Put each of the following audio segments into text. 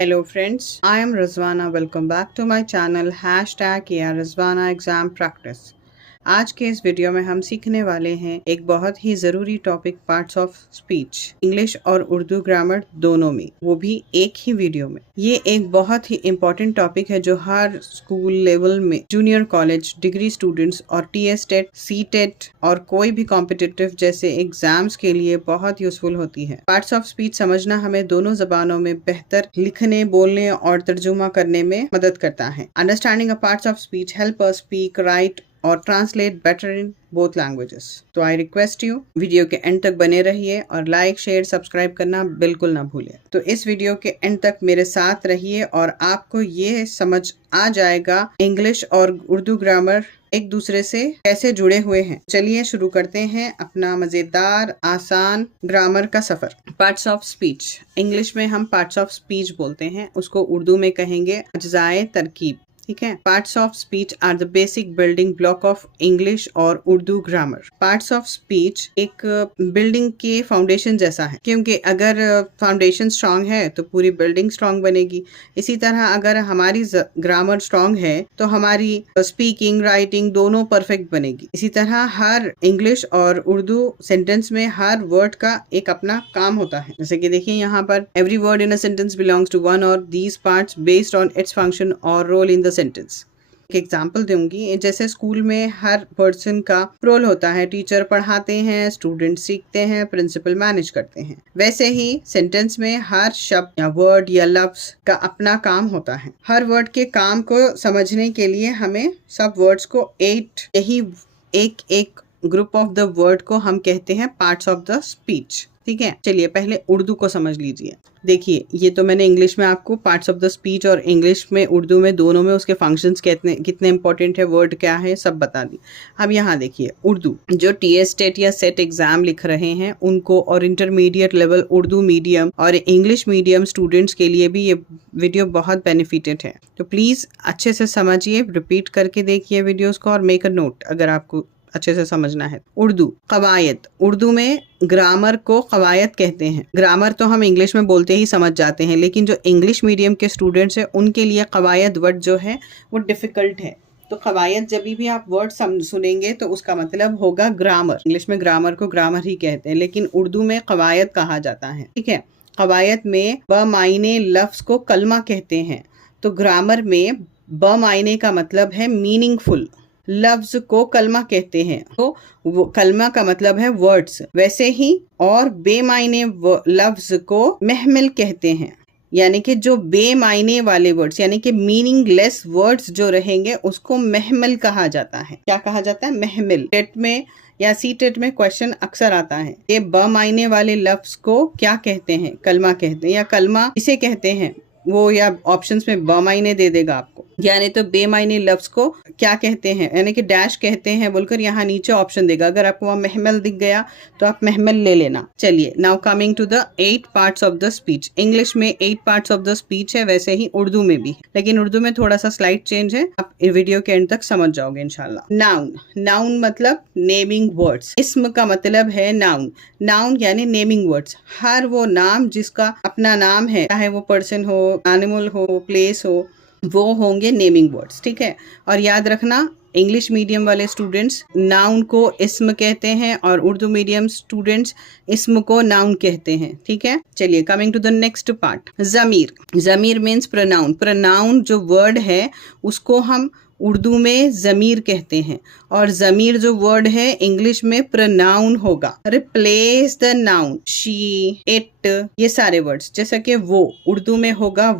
Hello friends, I am Rizwana. Welcome back to my channel #Rizwana Exam Practice। आज के इस video में हम सीखने वाले हैं एक बहुत ही ज़रूरी topic parts of speech, English और उर्दू ग्रामर दोनों में, वो भी एक ही वीडियो में। ये एक बहुत ही इम्पोर्टेंट टॉपिक है जो हर स्कूल लेवल में जूनियर कॉलेज, डिग्री स्टूडेंट्स और टीएस टेट, सी टेट और कोई भी कॉम्पिटिटिव जैसे एग्जाम्स के लिए बहुत यूजफुल होती है। पार्ट्स ऑफ स्पीच समझना हमें दोनों जबानों में बेहतर लिखने, बोलने और तर्जुमा करने में मदद करता है। Understanding a parts of speech help us speak, write और translate better in both languages. तो आई रिक्वेस्ट यू वीडियो के एंड तक बने रहिए और लाइक, शेयर, सब्सक्राइब करना बिल्कुल ना भूलें। तो इस वीडियो के एंड तक मेरे साथ रहिए और आपको ये समझ आ जाएगा इंग्लिश और उर्दू ग्रामर एक दूसरे से कैसे जुड़े हुए हैं। चलिए शुरू करते हैं अपना मजेदार आसान ग्रामर का सफर। पार्ट्स ऑफ स्पीच, इंग्लिश में हम पार्ट्स ऑफ स्पीच बोलते हैं, उसको उर्दू में कहेंगे अज्जाए तरकीब। ठीक है। Parts of speech are the basic building block of English और Urdu grammar. Parts of speech एक बिल्डिंग के फाउंडेशन जैसा है, क्योंकि अगर फाउंडेशन स्ट्रांग है तो पूरी बिल्डिंग स्ट्रांग बनेगी। इसी तरह अगर हमारी ग्रामर स्ट्रांग है तो हमारी स्पीकिंग, राइटिंग दोनों परफेक्ट बनेगी। इसी तरह हर इंग्लिश और उर्दू सेंटेंस में हर वर्ड का एक अपना काम होता है। जैसे कि देखिए यहाँ पर every word in a sentence belongs to one और these parts based on its function और रोल इन द सेंटेंस। एक एग्जाम्पल दूंगी। जैसे स्कूल में हर पर्सन का रोल होता है, टीचर पढ़ाते हैं, स्टूडेंट सीखते हैं, प्रिंसिपल मैनेज करते हैं। वैसे ही सेंटेंस में हर शब्द या वर्ड या लफ्ज का अपना काम होता है। हर वर्ड के काम को समझने के लिए हमें सब वर्ड्स को एक ग्रुप ऑफ द वर्ड को हम कहते हैं पार्ट्स ऑफ द स्पीच। ठीक है। चलिए पहले उर्दू को समझ लीजिए। देखिए ये तो मैंने इंग्लिश में आपको पार्ट्स ऑफ द स्पीच और इंग्लिश में, उर्दू में, दोनों में उसके फंक्शंस कितने इंपॉर्टेंट है, वर्ड क्या है, सब बता दी। अब यहाँ देखिए उर्दू, जो टीएस टेट या सेट एग्जाम लिख रहे हैं उनको और इंटरमीडिएट लेवल उर्दू मीडियम और इंग्लिश मीडियम स्टूडेंट्स के लिए भी ये वीडियो बहुत बेनिफिटेड है। तो प्लीज अच्छे से समझिए, रिपीट करके देखिए वीडियोज को और मेक अ नोट अगर आपको अच्छे से समझना है। उर्दू कवायद, उर्दू में ग्रामर को कवायद कहते हैं। ग्रामर तो हम इंग्लिश में बोलते ही समझ जाते हैं, लेकिन जो इंग्लिश मीडियम के स्टूडेंट्स हैं उनके लिए कवायद वर्ड जो है वो डिफिकल्ट है। तो कवायद जब भी आप वर्ड सुनेंगे तो उसका मतलब होगा ग्रामर। इंग्लिश में ग्रामर को ग्रामर ही कहते हैं, लेकिन उर्दू में कवायद कहा जाता है। ठीक है। कवायद में ब मायने लफ्ज को कलमा कहते हैं। तो ग्रामर में ब मायने का मतलब है मीनिंगफुल, लफ्ज को कलमा कहते हैं, तो वो कलमा का मतलब है वर्ड्स। वैसे ही और बेमायने लफ्ज को महमिल कहते हैं, यानी कि जो बेमायने वाले वर्ड्स यानी कि मीनिंगलेस वर्ड्स जो रहेंगे उसको महमिल कहा जाता है। क्या कहा जाता है? महमिल। टेट में या सी टेट में क्वेश्चन अक्सर आता है, ये बेमायने वाले लफ्ज को क्या कहते हैं? कलमा कहते हैं, या कलमा इसे कहते हैं वो, या ऑप्शंस में बेमायने दे देगा आपको, यानी तो बेमायने लफ्ज को क्या कहते हैं यानी कि डैश कहते हैं बोलकर यहाँ नीचे ऑप्शन देगा। अगर आपको वहाँ महमल दिख गया तो आप महमल ले लेना। चलिए now coming to the 8 parts of the speech. English में 8 पार्ट्स ऑफ द स्पीच है, वैसे ही उर्दू में भी, लेकिन उर्दू में थोड़ा सा स्लाइड चेंज है। आप वीडियो के एंड तक समझ जाओगे इंशाल्लाह। नाउन, नाउन मतलब नेमिंग वर्ड्स। इस्म का मतलब है नाउन। नाउन यानी नेमिंग वर्ड्स, हर वो नाम जिसका अपना नाम है, चाहे वो पर्सन हो, एनिमल हो, प्लेस हो, वो होंगे नेमिंग वर्ड्स। ठीक है। और याद रखना इंग्लिश मीडियम वाले स्टूडेंट्स नाउन को इस्म कहते हैं और उर्दू मीडियम स्टूडेंट्स इस्म को नाउन कहते हैं। ठीक है। चलिए coming to the next part, जमीर। जमीर मीन्स प्रोनाउन। प्रोनाउन जो वर्ड है उसको हम उर्दू में जमीर कहते हैं, और जमीर जो वर्ड है इंग्लिश में प्रोनाउन होगा। Replace the noun, she, it, ये सारे वर्ड्स। जैसा कि वो उर्दू में होगा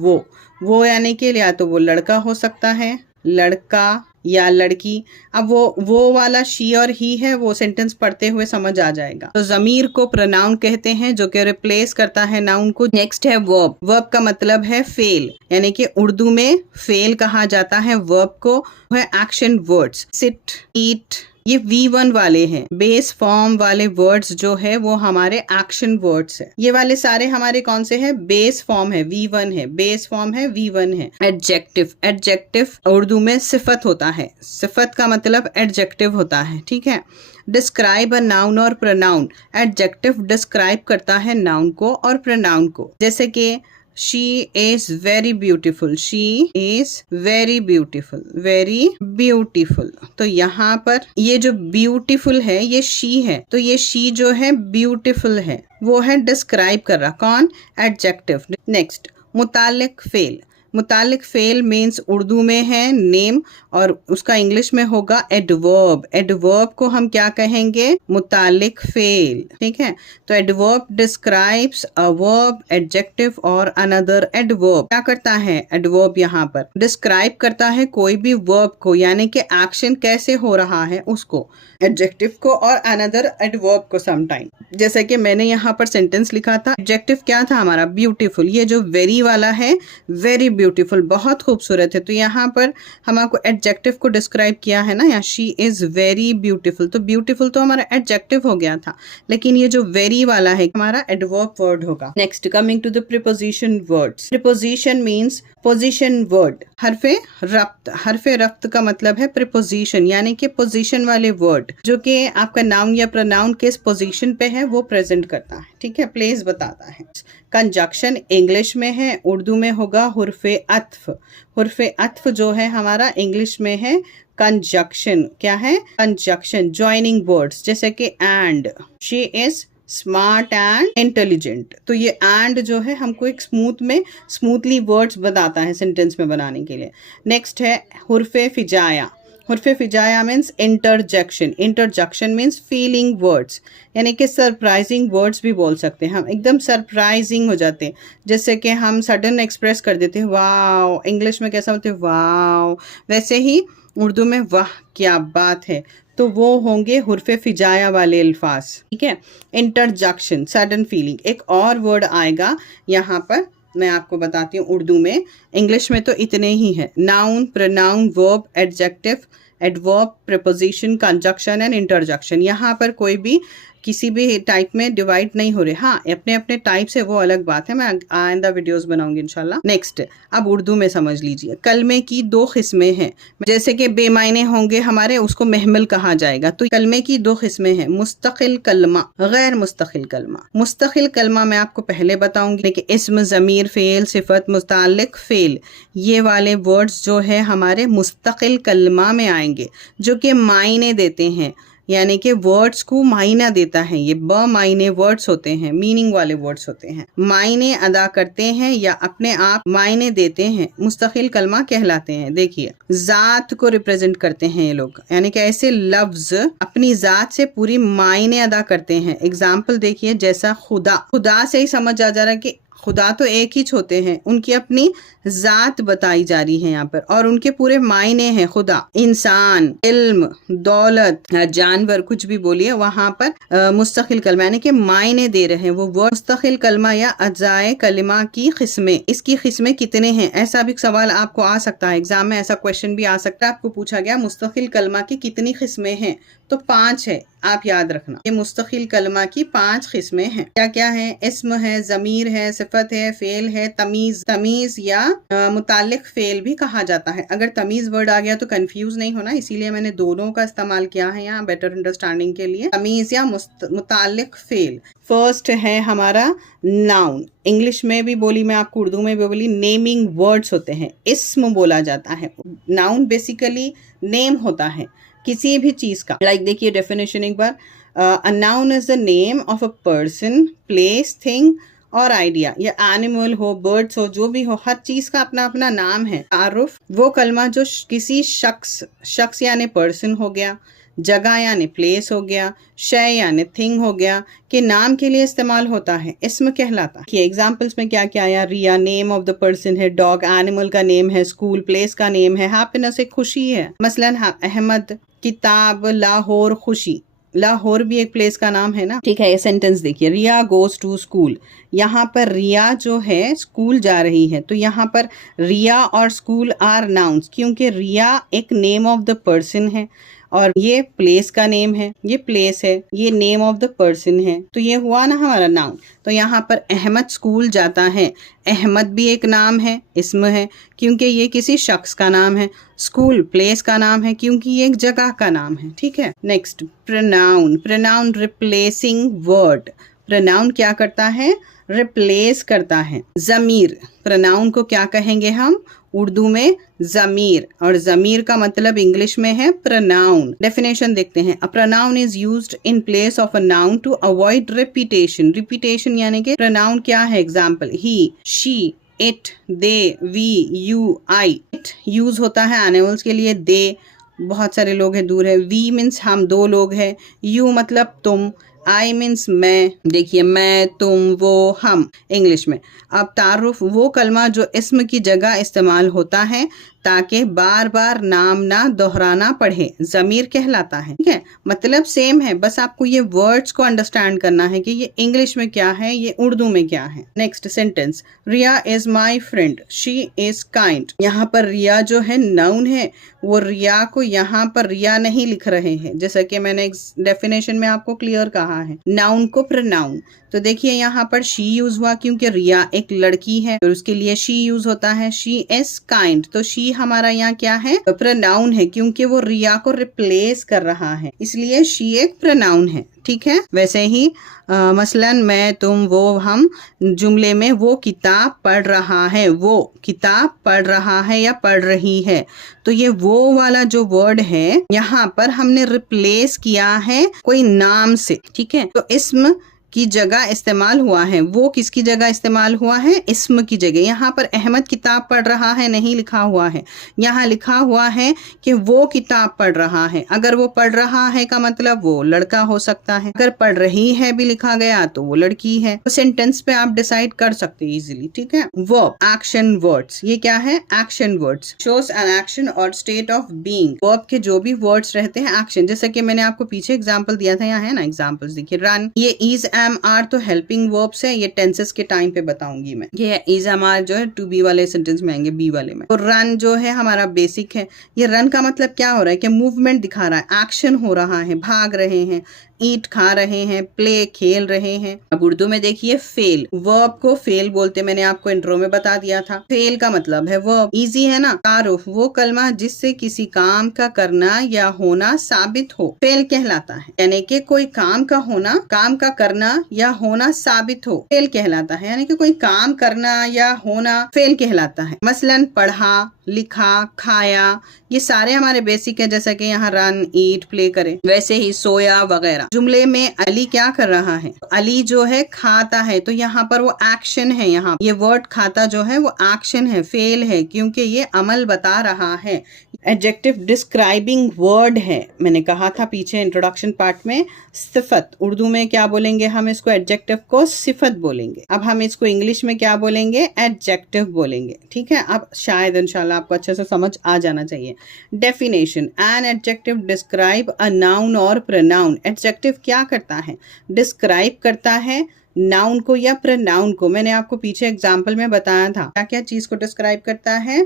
वो यानी कि या तो वो लड़का हो सकता है, लड़का या लड़की। अब वो वाला शी और ही है, वो सेंटेंस पढ़ते हुए समझ आ जाएगा। तो जमीर को प्रोनाउन कहते हैं जो कि रिप्लेस करता है नाउन को। नेक्स्ट है वर्ब। वर्ब का मतलब है फेल, यानी कि उर्दू में फेल कहा जाता है वर्ब को। है एक्शन वर्ड्स, सिट, ईट, ये V1 वाले हैं। बेस फॉर्म वाले वर्ड्स जो है वो हमारे एक्शन वर्ड्स है। ये वाले सारे हमारे कौन से हैं? बेस फॉर्म है, V1 है, बेस फॉर्म है, V1 है। एडजेक्टिव, एडजेक्टिव उर्दू में सिफत होता है। सिफत का मतलब एडजेक्टिव होता है। ठीक है। डिस्क्राइब अ नाउन और प्रोनाउन। एडजेक्टिव डिस्क्राइब करता है नाउन को और प्रोनाउन को। जैसे कि she is very beautiful, she is very beautiful, very beautiful. तो यहाँ पर ये जो ब्यूटीफुल है ये शी है, तो ये शी जो है ब्यूटीफुल है, वो है डिस्क्राइब कर रहा, कौन? एडजेक्टिव। नेक्स्ट, मुतालिक फेल। मुतालिक फेल मीन्स उर्दू में है नेम और उसका इंग्लिश में होगा एडवर्ब। एडवर्ब को हम क्या कहेंगे? मुतालिक फेल। ठीक है, तो adverb describes a verb, adjective और अनदर एडवर्ब। क्या करता है एडवर्ब? यहाँ पर डिस्क्राइब करता है कोई भी वर्ब को, यानी कि एक्शन कैसे हो रहा है उसको, एडजेक्टिव को और अनदर एडवर्ब को समटाइम। जैसे कि मैंने यहाँ पर सेंटेंस लिखा था, एडजेक्टिव क्या था हमारा? ब्यूटीफुल। ये जो वेरी वाला है, वेरी ब्यूटीफुल, बहुत खूबसूरत है, तो यहाँ पर हम आपको एडजेक्टिव को डिस्क्राइब किया है ना, या शी इज वेरी ब्यूटीफुल, तो ब्यूटीफुल तो हमारा एडजेक्टिव हो गया था, लेकिन ये जो वेरी वाला है हमारा एडवर्ब वर्ड होगा। Next, coming to the preposition words. Preposition means position word. हरफे रफ्त, हरफे रफ्त का मतलब है प्रीपोजिशन, यानी कि पोजीशन वाले वर्ड जो कि आपका नाउन या प्रोनाउन किस पोजीशन पे है वो प्रेजेंट करता है। ठीक है, प्लेस बताता है। कंजक्शन इंग्लिश में है, उर्दू में होगा हुर्फे अत्फ। हुर्फे अत्फ जो है हमारा इंग्लिश में है कंजक्शन। क्या है? कंजक्शन, ज्वाइनिंग वर्ड्स, जैसे कि and, she is smart and intelligent. तो ये एंड जो है हमको एक स्मूथली वर्ड्स बताता है सेंटेंस में बनाने के लिए। नेक्स्ट है हुर्फे फिजाया। हुर्फे फिजाया means interjection. Interjection means feeling words, यानी कि सरप्राइजिंग वर्ड्स भी बोल सकते हैं। हम एकदम सरप्राइजिंग हो जाते हैं, जैसे कि हम सडन एक्सप्रेस कर देते हैं वाओ, इंग्लिश में कैसा होते हैं वाओ, वैसे ही उर्दू में वाह क्या बात है, तो वो होंगे हुर्फे फिजाया वाले अल्फाज। ठीक है, इंटरजेक्शन, सडन फीलिंग। एक और वर्ड आएगा यहाँ पर, मैं आपको बताती हूँ उर्दू में। इंग्लिश में तो इतने ही है, noun, pronoun, verb, adjective, adverb, preposition, conjunction and interjection. यहाँ पर कोई भी किसी भी टाइप में डिवाइड नहीं हो रहे। हाँ, अपने अपने टाइप से वो अलग बात है, मैं आइंदा वीडियोस बनाऊंगी इंशाल्लाह। नेक्स्ट, अब उर्दू में समझ लीजिए। कलमे की दो किस्में हैं, जैसे कि बेमायने होंगे हमारे, उसको महमल कहा जाएगा। तो कलमे की दो किस्में हैं, मुस्तकिल कलमा, गैर मुस्तकिल कलमा। मुस्तकिल कलमा मैं आपको पहले बताऊंगी कि इस्म, ज़मीर, फेल, सिफत, मुतालिक, फेल, ये वाले वर्ड्स जो है हमारे मुस्तकिल कलमा में आएंगे, जो कि मायने देते हैं, यानी कि वर्ड्स को मायना देता है। ये ब मायने वर्ड्स होते हैं, मीनिंग वाले वर्ड्स होते हैं, मायने अदा करते हैं या अपने आप मायने देते हैं, मुस्तकिल कलमा कहलाते हैं। देखिए, जात को रिप्रेजेंट करते हैं ये लोग, यानी कि ऐसे लफ्ज अपनी जात से पूरी मायने अदा करते हैं। एग्जाम्पल देखिए, जैसा खुदा, खुदा से ही समझ आ जा रहा है कि खुदा तो एक ही होते हैं, उनकी अपनी जात बताई जा रही है यहाँ पर, और उनके पूरे मायने हैं। खुदा, इंसान, इल्म, दौलत, जानवर, कुछ भी बोलिए, वहां पर मुस्तकिल कलमा यानी कि मायने दे रहे हैं वो वर्ड। मुस्तकिल कलमा या अजाए कलमा की किस्में, इसकी किस्में कितने हैं, ऐसा भी सवाल आपको आ सकता है एग्जाम में, ऐसा क्वेश्चन भी आ सकता है। आपको पूछा गया मुस्तकिल कलमा की कितनी किस्में हैं, तो 5 है, आप याद रखना। ये मुस्तकिल कलमा की 5 किस्में हैं। क्या क्या है? इस्म है, ज़मीर है, सिफत है, फेल है, तमीज, तमीज या मुतालिक फेल भी कहा जाता है। अगर तमीज वर्ड आ गया तो कंफ्यूज नहीं होना, इसीलिए मैंने दोनों का इस्तेमाल किया है यहाँ बेटर अंडरस्टैंडिंग के लिए, तमीज या मुतालिक फेल। फर्स्ट है हमारा नाउन, इंग्लिश में भी बोली मैं आपको, उर्दू में भी बोली, नेमिंग वर्ड्स होते हैं, इस्म बोला जाता है। नाउन बेसिकली नेम होता है किसी भी चीज का। लाइक देखिए डेफिनेशन एक बार, a noun is the name of a person, place, thing और आइडिया। या एनिमल हो, बर्ड्स हो, जो भी हो, हर चीज का अपना अपना नाम है। तारुफ वो कलमा जो किसी शख्स यानी पर्सन हो गया, जगह यानी प्लेस हो गया, शय यानी थिंग हो गया, के नाम के लिए इस्तेमाल होता है, इसमें कहलाता है। एग्जाम्पल्स में क्या क्या आया? रिया नेम ऑफ द पर्सन है, डॉग एनिमल का नेम है, स्कूल प्लेस का नेम है, हैप्पीनेस एक खुशी है, मसलन अहमद, किताब, लाहौर खुशी, लाहौर भी एक प्लेस का नाम है ना। ठीक है, ये सेंटेंस देखिए, रिया गोज टू स्कूल। यहाँ पर रिया जो है स्कूल जा रही है, तो यहाँ पर रिया और स्कूल आर नाउन्स, क्योंकि रिया एक नेम ऑफ द पर्सन है और ये प्लेस का नेम है, ये प्लेस है, ये नेम ऑफ द पर्सन है, तो ये हुआ ना हमारा नाउन। तो यहाँ पर अहमद स्कूल जाता है, अहमद भी एक नाम है, इस्म है, क्योंकि ये किसी शख्स का नाम है। स्कूल प्लेस का नाम है, क्योंकि ये एक जगह का नाम है। ठीक है, next pronoun, pronoun replacing word. Pronoun क्या करता है, रिप्लेस करता है। जमीर, प्रोनाउन को क्या कहेंगे हम उर्दू में, जमीर, और जमीर का मतलब इंग्लिश में है प्रोनाउन। डेफिनेशन देखते हैं, a pronoun is used in place of a noun to avoid repetition. Repetition यानी कि प्रोनाउन क्या है, example he, she, it, they, we, you, I. It use होता है एनिमल्स के लिए, दे बहुत सारे लोग हैं, दूर है, वी मीन्स हम दो लोग हैं, यू मतलब तुम, आई मीन्स मैं, देखिए मैं, तुम, वो, हम इंग्लिश में। अब तारुफ, वो कलमा जो इस्म की जगह इस्तेमाल होता है ताकि बार बार नाम ना दोहराना पड़े, जमीर कहलाता है। ठीक है, मतलब सेम है, बस आपको ये वर्ड्स को अंडरस्टैंड करना है कि ये इंग्लिश में क्या है, ये उर्दू में क्या है। Next sentence, Riya is my friend, she is kind. यहाँ पर रिया जो है नाउन है, वो रिया को यहाँ पर रिया नहीं लिख रहे हैं, जैसा कि मैंने डेफिनेशन में आपको क्लियर कहा है, नाउन को प्रोनाउन। तो देखिए यहाँ पर शी यूज हुआ क्योंकि रिया एक लड़की है, तो उसके लिए शी यूज होता है, शी इज काइंड। तो शी हमारा यहाँ क्या है, प्रोनाउन है, क्योंकि वो रिया को रिप्लेस कर रहा है, इसलिए शी एक प्रोनाउन है। ठीक है, वैसे ही मसलन मैं, तुम, वो, हम जुमले में वो किताब पढ़ रहा है, वो किताब पढ़ रहा है या पढ़ रही है, तो ये वो वाला जो वर्ड है यहाँ पर हमने रिप्लेस किया है कोई नाम से। ठीक है, तो इस्म की जगह इस्तेमाल हुआ है, वो किसकी जगह इस्तेमाल हुआ है, इस्म की जगह। यहाँ पर अहमद किताब पढ़ रहा है नहीं लिखा हुआ है, यहाँ लिखा हुआ है कि वो किताब पढ़ रहा है। अगर वो पढ़ रहा है का मतलब वो लड़का हो सकता है, अगर पढ़ रही है भी लिखा गया तो वो लड़की है। तो सेंटेंस पे आप डिसाइड कर सकते हैं इजीली। ठीक है, वर्ब, एक्शन वर्ड्स, ये क्या है, action words, shows an action और स्टेट ऑफ बीइंग। वर्ब के जो भी वर्ड्स रहते हैं एक्शन, जैसे कि मैंने आपको पीछे एग्जाम्पल दिया था, यहाँ है ना एग्जाम्पल्स, देखिए रन, ये इज एम आर तो हेल्पिंग वर्ब्स है, ये टेंसेस के टाइम पे बताऊंगी मैं। ये इज एम आर जो है टू बी वाले सेंटेंस में आएंगे, बी वाले में। तो रन जो है हमारा बेसिक है, ये रन का मतलब क्या हो रहा है कि मूवमेंट दिखा रहा है, एक्शन हो रहा है, भाग रहे हैं, ईट खा रहे हैं, प्ले खेल रहे हैं। अब उर्दू में देखिए फेल, वर्ब को फेल बोलते, मैंने आपको इंट्रो में बता दिया था। फेल का मतलब है वर्ब, इजी है ना। तारुफ, वो कलमा जिससे किसी काम का करना या होना साबित हो, फेल कहलाता है, यानी कि कोई काम का होना, काम का करना या होना साबित हो, फेल कहलाता है, यानी कि कोई काम करना या होना फेल कहलाता है। मसलन पढ़ा, लिखा, खाया, ये सारे हमारे बेसिक है, जैसा कि यहाँ रन, ईट, प्ले करें, वैसे ही सोया वगैरह। जुमले में अली क्या कर रहा है, अली जो है खाता है, तो यहाँ पर वो एक्शन है, यहाँ ये वर्ड खाता जो है वो एक्शन है, फेल है, क्योंकि ये अमल बता रहा है। एडजेक्टिव डिस्क्राइबिंग वर्ड है, मैंने कहा था पीछे इंट्रोडक्शन पार्ट में, सिफत। उर्दू में क्या बोलेंगे हम इसको, एडजेक्टिव को सिफत बोलेंगे। अब हम इसको इंग्लिश में क्या बोलेंगे, एडजेक्टिव बोलेंगे। ठीक है, अब शायद इंशाल्लाह आपको अच्छे से समझ आ जाना चाहिए। Definition, an adjective describe a noun और प्रोनाउन। एडजेक्टिव क्या करता है, डिस्क्राइब करता है नाउन को या प्रोनाउन को। मैंने आपको पीछे एग्जाम्पल में बताया था क्या क्या चीज को डिस्क्राइब करता है।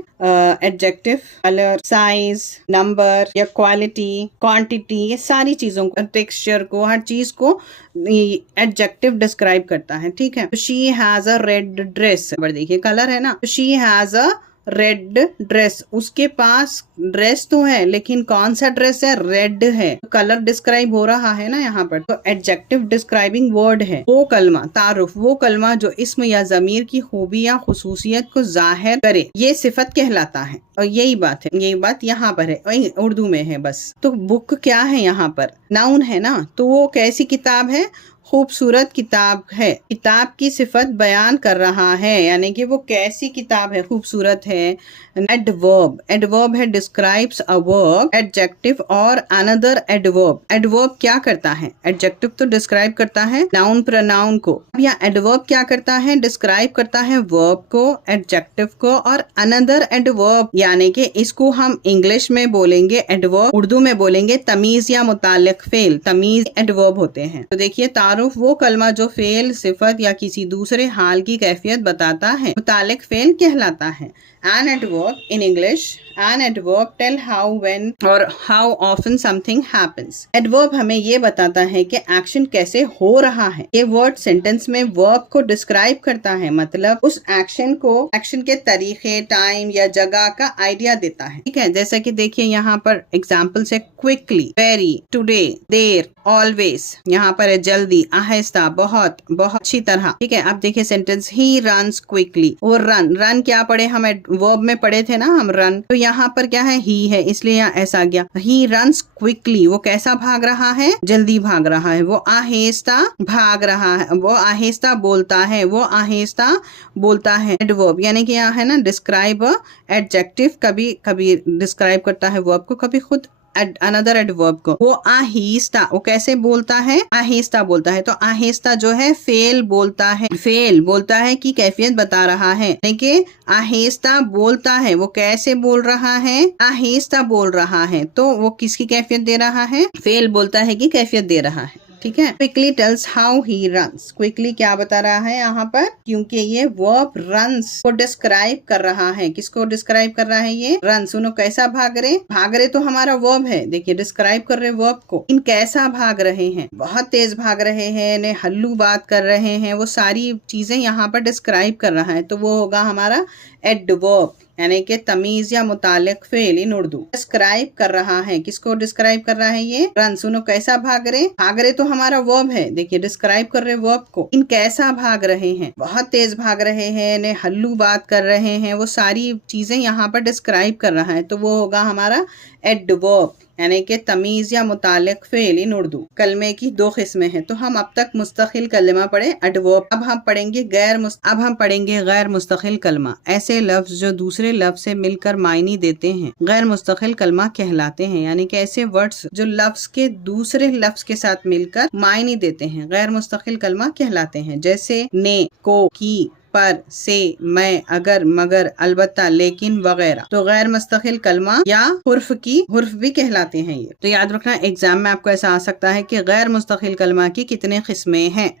एडजेक्टिव कलर, साइज, नंबर या क्वालिटी, क्वांटिटी, ये सारी चीजों को, टेक्सचर को, हर चीज को एडजेक्टिव डिस्क्राइब करता है। ठीक है, she has a red dress, देखिए कलर है ना, she has a red dress, उसके पास ड्रेस तो है लेकिन कौन सा ड्रेस है, रेड है, कलर डिस्क्राइब हो रहा है ना यहाँ पर। तो एडजेक्टिव डिस्क्राइबिंग वर्ड है वो कलमा। तारुफ, वो कलमा जो इस्म या जमीर की खूबी या खुसूसियत को जाहिर करे, ये सिफत कहलाता है। और यही बात है, यही बात यहाँ पर है, उर्दू में है बस। तो बुक क्या है, यहाँ पर नाउन है ना, तो वो कैसी किताब है, खूबसूरत किताब है, किताब की सिफत बयान कर रहा है, यानी कि वो कैसी किताब है, खूबसूरत है। एडवर्ब, एडवर्ब है डिस्क्राइब्स अ वर्ब, एडजेक्टिव और अनदर एडवर्ब। एडवर्ब क्या करता है, एडजेक्टिव तो डिस्क्राइब करता है नाउन प्रोनाउन को, अब यहाँ एडवर्ब क्या करता है, डिस्क्राइब करता है वर्ब को, एडजेक्टिव को और अनदर एडवर्ब, यानी कि इसको हम इंग्लिश में बोलेंगे एडवर्ब, उर्दू में बोलेंगे तमीज या मुताल्लिक फेल। तमीज एडवर्ब होते हैं। तो देखिए तारुफ, वो कलमा जो फेल, सिफत या किसी दूसरे हाल की कैफियत बताता है, मुतालिक फेल कहलाता है। An adverb in English, an adverb tell how, when or how often something happens. Adverb हमें ये बताता है कि एक्शन कैसे हो रहा है। ये वर्ड सेंटेंस में वर्ब को डिस्क्राइब करता है, मतलब उस एक्शन को, एक्शन के तरीके, टाइम या जगह का आइडिया देता है। ठीक है, जैसा कि देखिए यहाँ पर एग्जाम्पल से क्विकली, वेरी, टुडे, देर, ऑलवेज, यहाँ पर है जल्दी, आहिस्ता, बहुत बहुत अच्छी तरह। ठीक है, अब देखिए सेंटेंस, ही रन्स क्विकली। वो रन, रन क्या पढ़े हम, वर्ब में पढ़े थे ना हम रन, तो यहाँ पर क्या है, ही है, इसलिए यहाँ ऐसा आ गया। ही रन्स क्विकली, वो कैसा भाग रहा है, जल्दी भाग रहा है। वो आहिस्ता भाग रहा है, वो आहिस्ता बोलता है, वो आहिस्ता बोलता है। एडवर्ब यानी कि यहाँ है ना डिस्क्राइब एडजेक्टिव, कभी कभी डिस्क्राइब करता है वर्ब को, कभी खुद अनदर एडवर्ब को। वो आहिस्ता, वो कैसे बोलता है, आहिस्ता बोलता है। तो आहिस्ता जो है फेल बोलता है, फेल बोलता है की कैफियत बता रहा है। देखिए आहिस्ता बोलता है, वो कैसे बोल रहा है, आहिस्ता बोल रहा है, तो वो किसकी कैफियत दे रहा है, फेल बोलता है की कैफियत दे रहा है। ठीक है, quickly tales how he runs. Quickly क्या बता रहा है यहाँ पर, क्योंकि ये वर्ब रन्स को डिस्क्राइब कर रहा है। किसको डिस्क्राइब कर रहा है, ये रन्स। उन्होंने कैसा भाग रहे तो हमारा वर्ब है। देखिए डिस्क्राइब कर रहे वर्ब को, इन कैसा भाग रहे हैं, बहुत तेज भाग रहे हैं, ने हल्लू बात कर रहे हैं, वो सारी चीजें यहाँ पर डिस्क्राइब कर रहा है, तो वो होगा हमारा एडवर्ब, यानी कि तमीज या मुतालिक फेल इन उर्दू। डिस्क्राइब कर रहा है, किसको डिस्क्राइब कर रहा है, ये रन्स। उन्होंने कैसा भाग रहे तो हमारा वर्ब है। देखिए डिस्क्राइब कर रहे वर्ब को, इन कैसा भाग रहे हैं, बहुत तेज भाग रहे हैं, ने हल्लू बात कर रहे हैं, वो सारी चीजें यहाँ पर डिस्क्राइब कर रहा है, तो वो होगा हमारा एडवर्ब, यानी कि तमीज या मुतालिक फेल इन उर्दू। कलमे की दो किस्में हैं, तो हम अब तक मुस्तकिल कलमा पढ़े एडवर्ब, अब हम पढ़ेंगे गैर मुस्तकिल कलमा। ऐसे लफ्ज जो दूसरे लफ्ज से मिलकर मायनी देते हैं गैर मुस्तकिल कलमा कहलाते हैं, यानी कि ऐसे वर्ड्स जो लफ्ज के दूसरे लफ्ज के साथ मिलकर मायनी देते हैं गैर मुस्तकिल कलमा कहलाते हैं। जैसे ने, को, की, पर, से, मैं, अगर, मगर, अलबत्ता, लेकिन वगैरह, तो गैर मुस्तकिल कलमा या हुर्फ भी कहलाते हैं ये। तो याद रखना एग्जाम में आपको ऐसा आ सकता है कि गैर मुस्तकिल कलमा की कितने किस्में हैं,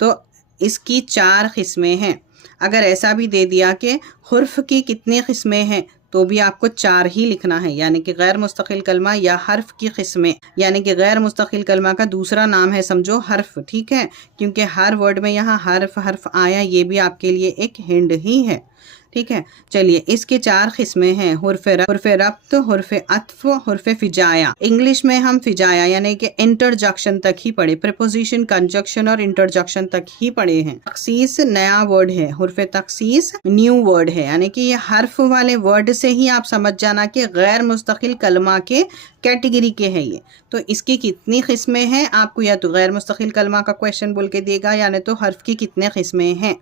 तो इसकी 4 किस्में हैं। अगर ऐसा भी दे दिया कि हुर्फ की कितनी किस्में हैं, तो भी आपको 4 ही लिखना है, यानी कि गैर मुस्तकिल कलमा या हर्फ की किस्में, यानी कि गैर मुस्तकिल कलमा का दूसरा नाम है समझो हर्फ। ठीक है, क्योंकि हर वर्ड में यहाँ हर्फ आया, ये भी आपके लिए एक हिंट ही है। ठीक है, चलिए इसके 4 किस्में हैं, हुर्फ रब्त, हुर्फ अत्फ, हुर्फ फिजाया। इंग्लिश में हम फिजाया यानी कि इंटरजक्शन तक ही पढ़े, प्रीपोजिशन, कंजक्शन और इंटरजक्शन तक ही पढ़े हैं। तखसीस नया वर्ड है, हुर्फ तखसीस न्यू वर्ड है, यानी कि ये हर्फ वाले वर्ड से ही आप समझ जाना कि गैर मुस्तकिल कलमा के कैटेगरी के है ये। तो इसकी कितनी किस्में हैं, आपको या तो गैर मुस्तकिल कलमा का क्वेश्चन बोल के देगा, यानी तो हर्फ की कितने किस्में हैं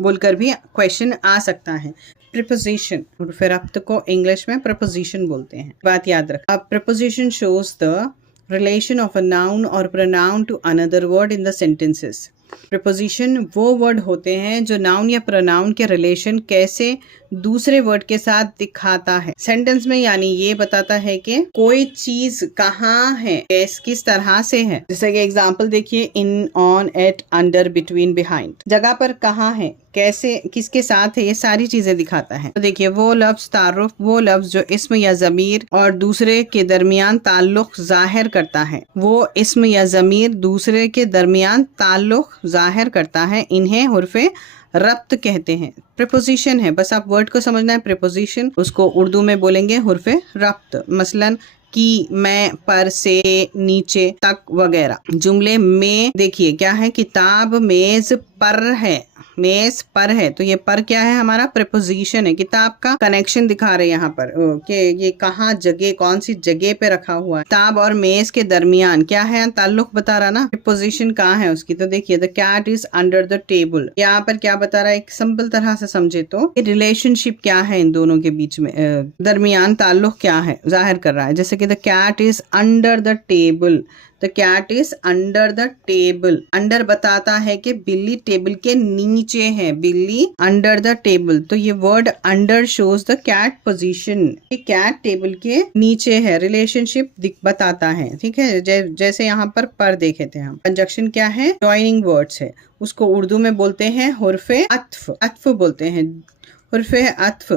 बोलकर भी क्वेश्चन आ सकता है। प्रीपोजिशन, फिर रब्त को इंग्लिश में प्रीपोजिशन बोलते हैं, बात याद रख। अब preposition shows the relation of a noun और pronoun to another word in the sentences. Preposition वो वर्ड होते हैं जो नाउन या प्रोनाउन के रिलेशन कैसे दूसरे वर्ड के साथ दिखाता है सेंटेंस में, यानी ये बताता है कि कोई चीज कहाँ है, किस तरह से है। जैसे कि एग्जांपल देखिए, in, on, at, under, between, behind, जगह पर कहाँ है, कैसे, किसके साथ है, ये सारी चीजें दिखाता है। तो देखिए वो लफ्ज तारुफ, वो लफ्ज जो इस्म या जमीर और दूसरे के दरमियान ताल्लुक जाहिर करता है, वो इस्म या जमीर दूसरे के दरमियान ताल्लुक जाहिर करता है, इन्हें हुर्फे रब्त कहते हैं। प्रीपोजिशन है, बस आप वर्ड को समझना है। प्रीपोजिशन उसको उर्दू में बोलेंगे हुर्फे रब्त, मसलन की, मैं, पर, से, नीचे, तक वगैरह। जुमले में देखिए क्या है, किताब मेज पर है, मेज पर है, तो ये पर क्या है, हमारा प्रीपोजिशन है। किताब का कनेक्शन दिखा रहे हैं यहाँ पर कि ये कहाँ जगह, कौन सी जगह पे रखा हुआ है। किताब और मेज के दरमियान क्या है, ताल्लुक बता रहा ना, प्रीपोजिशन कहाँ है उसकी। तो देखिए the cat is under the table, यहाँ पर क्या बता रहा है, एक सिंपल तरह से समझे तो रिलेशनशिप क्या है इन दोनों के बीच में, दरमियान ताल्लुक क्या है जाहिर कर रहा है। जैसे कि the cat is under the table, the cat is under the table, under बताता है कि बिल्ली टेबल के नीचे है, बिल्ली अंडर द टेबल, तो ये word under shows the cat position, cat table के नीचे है, रिलेशनशिप बताता है। ठीक है, जैसे यहाँ पर देखे थे हम, कंजक्शन क्या है, जॉइनिंग वर्ड्स है, उसको उर्दू में बोलते हैं हुर्फे अत्फ, अत्फ बोलते हैं, हुर्फे अत्फ,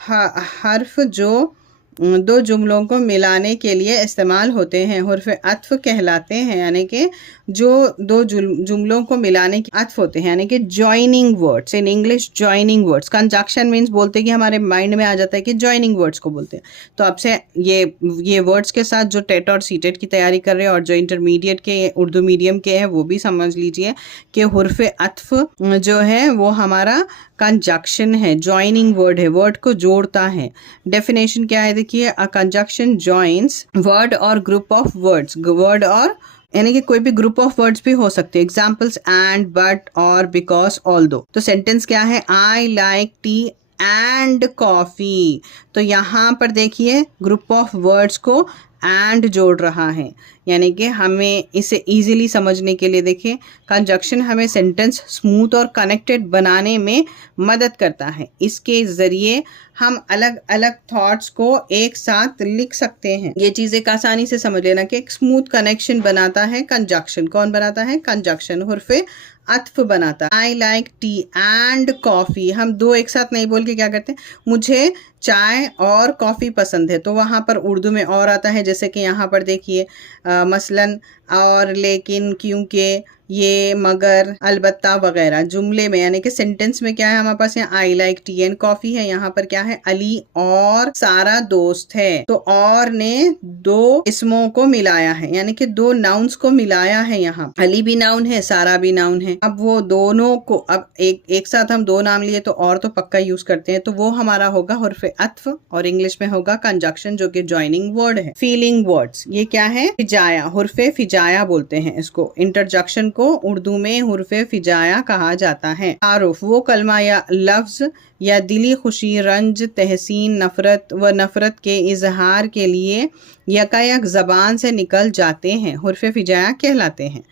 हर्फ जो दो जुमलों को मिलाने के लिए इस्तेमाल होते हैं। हुर्फ अत्फ कहलाते हैं, यानी कि जो दो जुमलों को मिलाने के अत्फ होते हैं, यानी कि joining words. In English joining words. Conjunction means बोलते हैं कि हमारे माइंड में आ जाता है कि जॉइनिंग वर्ड्स को बोलते हैं। तो आपसे ये वर्ड्स के साथ जो टेट और सीटेट की तैयारी कर रहे हैं और जो इंटरमीडिएट के उर्दू मीडियम के हैं वो भी समझ लीजिए कि हुर्फ अत्फ जो है वो हमारा कंजक्शन है, जॉइनिंग वर्ड है, वर्ड को जोड़ता है। डेफिनेशन क्या है देखिए, अ कंजक्शन जॉइंस वर्ड और ग्रुप ऑफ वर्ड्स। वर्ड और यानी कि कोई भी ग्रुप ऑफ वर्ड्स भी हो सकते हैं। एग्जाम्पल्स एंड, बट और बिकॉज, ऑल्दो। तो सेंटेंस क्या है, I like T and coffee. तो यहाँ पर देखिए ग्रुप ऑफ वर्ड्स को एंड जोड़ रहा है, यानी कि हमें इसे इजीली समझने के लिए देखिए कंजक्शन हमें सेंटेंस स्मूथ और कनेक्टेड बनाने में मदद करता है। इसके ज़रिए हम अलग अलग थॉट्स को एक साथ लिख सकते हैं। ये चीज़ एक आसानी से समझ लेना कि एक स्मूथ कनेक्शन बनाता है कंजक्शन। कौन बनाता है, कंजक्शन हुर्फे अत्फ बनाता है। I like T and coffee, हम दो एक साथ नहीं बोल के क्या करते हैं, मुझे चाय और कॉफ़ी पसंद है। तो वहाँ पर उर्दू में और आता है, जैसे कि यहाँ पर देखिए मसलन, और, लेकिन, क्योंकि, ये, मगर, अलबत्ता वगैरह। जुमले में यानी कि सेंटेंस में क्या है हमारे पास, यहाँ I like T and coffee है, यहाँ पर क्या है, अली और सारा दोस्त है। तो और ने दो इसमों को मिलाया है, यानी कि दो नाउन्स को मिलाया है। यहाँ अली भी नाउन है, सारा भी नाउन है। अब वो दोनों को, अब एक साथ हम दो नाम लिए तो और तो पक्का यूज करते हैं, तो वो हमारा होगा हुर्फे अत्फ और इंग्लिश में होगा कंजक्शन, जो कि ज्वाइनिंग वर्ड है। फीलिंग वर्ड्स, ये क्या है, फिजाया, हुर्फे फिजाया बोलते हैं इसको। इंटरजेक्शन को उर्दू में हुर्फे फिजाया कहा जाता है। तारुफ, वो कलमा या लफ्ज या दिली खुशी, रंज, तहसीन, नफरत व नफरत के इजहार के लिए यकायक जबान से निकल जाते हैं, हुर्फे फिजाया कहलाते हैं।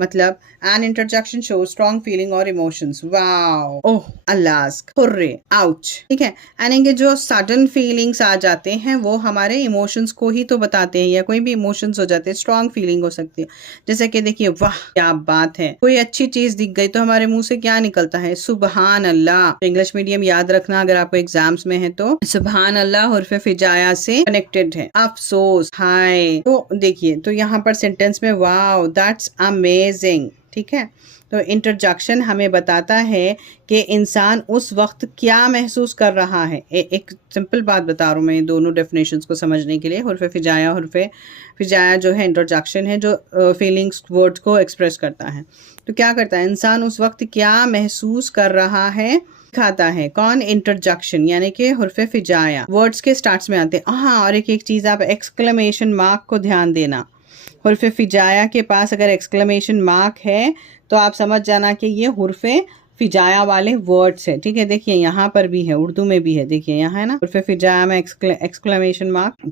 मतलब an interjection show strong feeling और emotions, wow, oh, alas, hurray, ouch, ठीक है। यानी कि जो सडन फीलिंग्स आ जाते हैं वो हमारे इमोशंस को ही तो बताते हैं, या कोई भी इमोशंस हो जाते हैं, स्ट्रॉन्ग फीलिंग हो सकती है। जैसे कि देखिए, वाह क्या बात है, कोई अच्छी चीज दिख गई तो हमारे मुंह से क्या निकलता है, सुबहान अल्लाह। इंग्लिश मीडियम याद रखना अगर आपको एग्जाम्स में है तो सुबहान अल्लाह हुर्फे फिजाया से कनेक्टेड है। अफसोस, हाय। तो देखिए, तो यहाँ पर सेंटेंस में वाओ, दैट्स अमेजिंग, ठीक है। तो इंटरजेक्शन हमें बताता है कि इंसान उस वक्त क्या महसूस कर रहा है। एक सिंपल बात बता रहा हूँ मैं दोनों डेफिनेशंस को समझने के लिए। हुर्फे फिजाया जो है इंटरजेक्शन है, जो फीलिंग्स वर्ड्स को एक्सप्रेस करता है। तो क्या करता है, इंसान उस वक्त क्या महसूस कर रहा है खाता है। कौन, इंटरजेक्शन, यानी कि हुर्फे फिजाया वर्ड्स के स्टार्ट्स में आते हैं। हाँ, और एक चीज़ आप एक्सक्लेमेशन मार्क को ध्यान देना। हुर्फे फिजाया के पास अगर एक्सक्लेमेशन मार्क है तो आप समझ जाना कि ये हुर्फे फिजाया वाले वर्ड्स है, ठीक है। देखिए यहाँ पर भी है, उर्दू में भी है, देखिए यहाँ है ना, हुर्फे फिजाया में एक्सक्लेमेशन मार्क।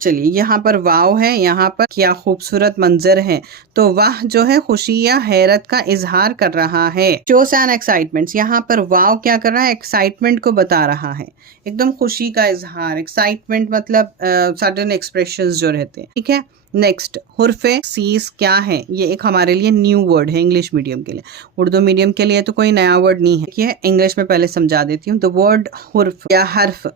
चलिए यहाँ पर वाव है, यहाँ पर क्या खूबसूरत मंजर है। तो वाह जो है खुशी या हैरत का इजहार कर रहा है। शोस एंड एक्साइटमेंट्स, यहाँ पर वाव क्या कर रहा है, एक्साइटमेंट को बता रहा है, एकदम खुशी का इजहार। एक्साइटमेंट मतलब सडन एक्सप्रेशंस जो रहते हैं, ठीक है। नेक्स्ट, हुर्फे सीस क्या है, ये एक हमारे लिए न्यू वर्ड है इंग्लिश मीडियम के लिए। उर्दू मीडियम के लिए तो कोई नया वर्ड नहीं है, ये इंग्लिश में पहले समझा देती हूँ। द वर्ड हुर्फ या हर्फ,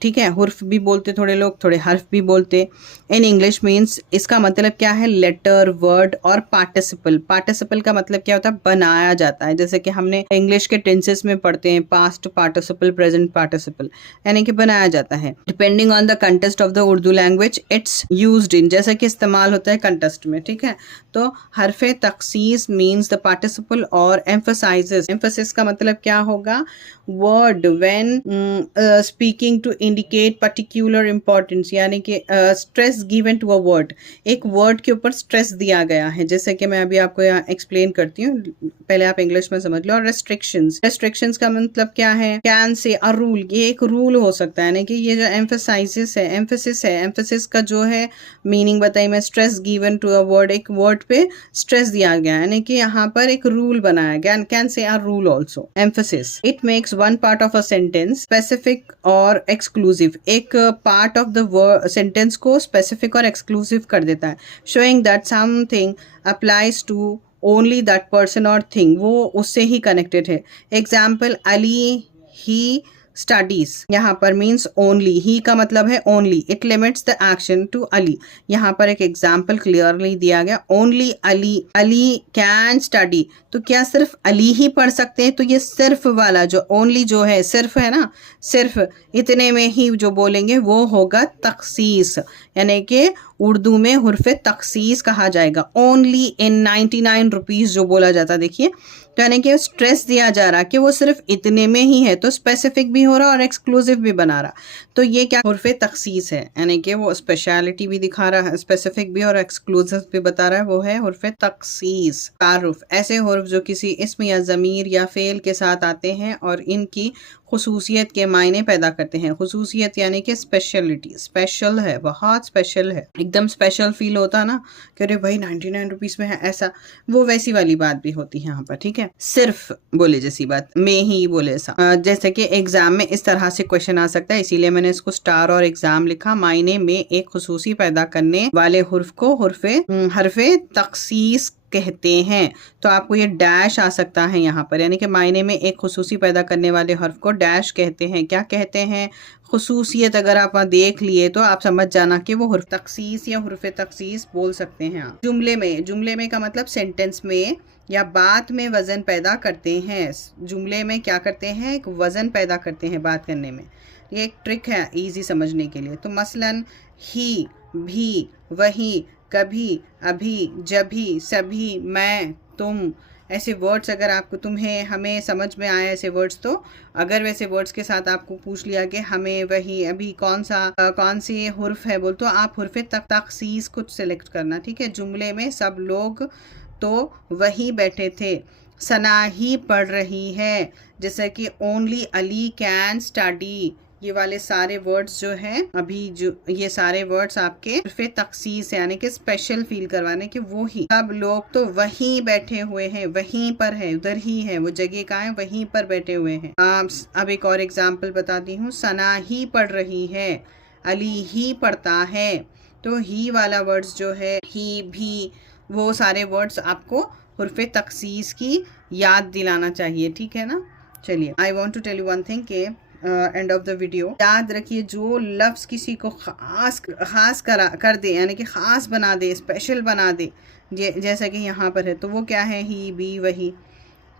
ठीक है, हुर्फ भी बोलते थोड़े लोग, थोड़े हर्फ भी बोलते। इन इंग्लिश मीन्स, इसका मतलब क्या है, लेटर, वर्ड और पार्टिसिपल। पार्टिसिपल का मतलब क्या होता है, बनाया जाता है। जैसे कि हमने इंग्लिश के टेंसेस में पढ़ते हैं, पास्ट पार्टिसिपल, प्रेजेंट पार्टिसिपल, यानी कि बनाया जाता है। Depending on the contest of the Urdu language it's used in, जैसे कि इस्तेमाल होता है कंटेस्ट में, ठीक है। तो हरफे तखसीस मीन्स द पार्टिसिपल और एम्फसाइजेस। एम्फसिस का मतलब क्या होगा, word when speaking to indicate particular importance, यानी कि stress given to a word, एक वर्ड के ऊपर स्ट्रेस दिया गया है। जैसे कि मैं अभी आपको यहाँ एक्सप्लेन करती हूँ, पहले आप इंग्लिश में समझ लो। और रेस्ट्रिक्शंस का मतलब क्या है, कैन से अ रूल, ये एक रूल हो सकता है। यानी कि ये जो एम्फसाइसिस है, एम्फसिस का जो है मीनिंग बताई मैं, stress given to a word, एक वर्ड पे स्ट्रेस दिया गया, यानी कि यहाँ पर एक रूल बनाया गया। Can say a rule also, emphasis. It makes one part of a sentence specific और एक्सक्लूसिव, एक पार्ट ऑफ द सेंटेंस को स्पेसिफिक और एक्सक्लूसिव कर देता है। Showing that something applies to only that person और थिंग, वो उससे ही कनेक्टेड है। एग्जाम्पल, अली ही स्टडीज यहाँ पर मीन्स ओनली, ही का मतलब है only, it limits the action to Ali. यहाँ पर एक एग्जाम्पल क्लियरली दिया गया, only Ali, Ali can study, तो क्या सिर्फ अली ही पढ़ सकते हैं? तो ये सिर्फ वाला जो ओनली जो है, सिर्फ है ना, सिर्फ इतने में ही जो बोलेंगे वो होगा तखसीस, यानी कि उर्दू में हुर्फ तखसीस कहा जाएगा। ओनली इन 99 रुपीज जो बोला जाता, देखिए, तो यानी कि स्ट्रेस दिया जा रहा कि वो सिर्फ इतने में ही है, तो स्पेसिफिक भी हो रहा और एक्सक्लूसिव भी बना रहा, तो ये क्या हुर्फ तखसीस है, यानी कि वो स्पेशलिटी भी दिखा रहा है, स्पेसिफिक भी और एक्सक्लूसिव भी बता रहा है, वो है हुर्फ तखसीस। तारुफ, ऐसे हुर्फ जो किसी इस्म या ज़मीर या फेल के साथ आते हैं और इनकी खुसूसियत के मायने पैदा करते हैं। खुसूसियत यानी कि स्पेशलिटी, स्पेशल है, बहुत स्पेशल है, एकदम स्पेशल फील होता ना कि अरे भाई 99 रुपीज में है, ऐसा वो वैसी वाली बात भी होती है यहाँ पर, ठीक है। सिर्फ बोले जैसी बात, में ही बोले ऐसा, जैसे कि एग्जाम में इस तरह से क्वेश्चन आ सकता है, इसीलिए मैंने इसको स्टार और एग्जाम लिखा। मायने में एक खुसूसी पैदा करने वाले हुर्फ को हरफे तखसीस कहते हैं। तो आपको ये डैश आ सकता है यहाँ पर, यानी कि मायने में एक खुसूसी पैदा करने वाले हर्फ को डैश कहते हैं। क्या कहते हैं? खुसूसियत। अगर आप वहाँ देख लिए तो आप समझ जाना कि वो हुर्फ तखसीस या हुर्फ तखसीस बोल सकते हैं आप। जुमले में का मतलब सेंटेंस में या बात में वजन पैदा करते हैं। जुमले में क्या करते हैं? एक वजन पैदा करते हैं बात करने में। ये एक ट्रिक है इजी समझने के लिए। तो मसलन ही, भी, वही, कभी, अभी, जभी, सभी, मैं, तुम, ऐसे वर्ड्स अगर आपको, तुम्हें, हमें समझ में आए ऐसे वर्ड्स, तो अगर वैसे वर्ड्स के साथ आपको पूछ लिया कि हमें, वही, अभी कौन सी हुर्फ है बोल, तो आप हुर्फ तखसीस कुछ सेलेक्ट करना, ठीक है। जुमले में सब लोग तो वही बैठे थे। सना ही पढ़ रही है, जैसे कि ओनली अली कैन स्टडी, ये वाले सारे वर्ड्स जो हैं अभी, जो ये सारे वर्ड्स आपके हुर्फ तखसीस है, यानी कि स्पेशल फील करवाने के। वो ही, सब लोग तो वहीं बैठे हुए हैं, वहीं पर है, उधर ही है, वो जगह कहाँ है? वहीं पर बैठे हुए हैं। अब एक और एग्जाम्पल बताती हूँ। सना ही पढ़ रही है, अली ही पढ़ता है, तो ही वाला वर्ड्स जो है, ही, भी, वो सारे वर्ड्स आपको हुर्फ तखसीस की याद दिलाना चाहिए, ठीक है ना। चलिए, I want to tell you one thing के एंड ऑफ द वीडियो, याद रखिए जो लफ्ज़ किसी को खास कर दे, यानी कि ख़ास बना दे, स्पेशल बना दे, जैसा कि यहाँ पर है, तो वो क्या है? ही, भी, वही,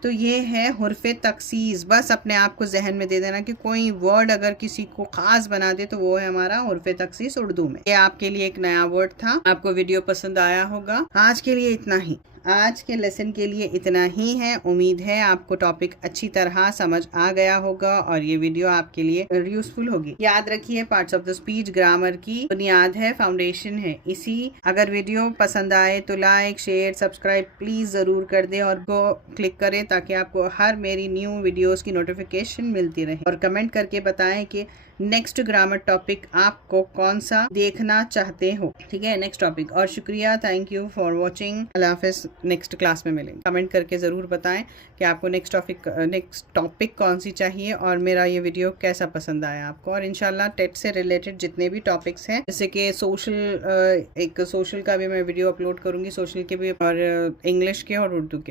तो ये है हुर्फ तखसीस। बस अपने आप को जहन में दे देना कि कोई वर्ड अगर किसी को खास बना दे तो वो है हमारा हुर्फ तखसीस उर्दू में। ये आपके लिए एक नया वर्ड था। आपको वीडियो पसंद आया होगा। आज के लिए इतना ही, आज के लेसन के लिए इतना ही है। उम्मीद है आपको टॉपिक अच्छी तरह समझ आ गया होगा और ये वीडियो आपके लिए यूजफुल होगी। याद रखिए, parts of the speech grammar की बुनियाद है, फाउंडेशन है। इसी अगर वीडियो पसंद आए तो लाइक, शेयर, सब्सक्राइब प्लीज जरूर कर दे और को क्लिक करें ताकि आपको हर मेरी न्यू वीडियोस की नोटिफिकेशन मिलती रहे। और कमेंट करके बताएं कि नेक्स्ट ग्रामर टॉपिक आपको कौन सा देखना चाहते हो, ठीक है, नेक्स्ट टॉपिक। और शुक्रिया, थैंक यू फॉर वॉचिंग। अल्लाह हाफिज़, नेक्स्ट क्लास में मिलेंगे। कमेंट करके ज़रूर बताएं कि आपको नेक्स्ट टॉपिक कौन सी चाहिए और मेरा ये वीडियो कैसा पसंद आया आपको। और इंशाल्लाह टेट से रिलेटेड जितने भी टॉपिक्स हैं, जैसे कि सोशल, एक सोशल का भी मैं वीडियो अपलोड करूँगी, सोशल के भी और इंग्लिश के और उर्दू के।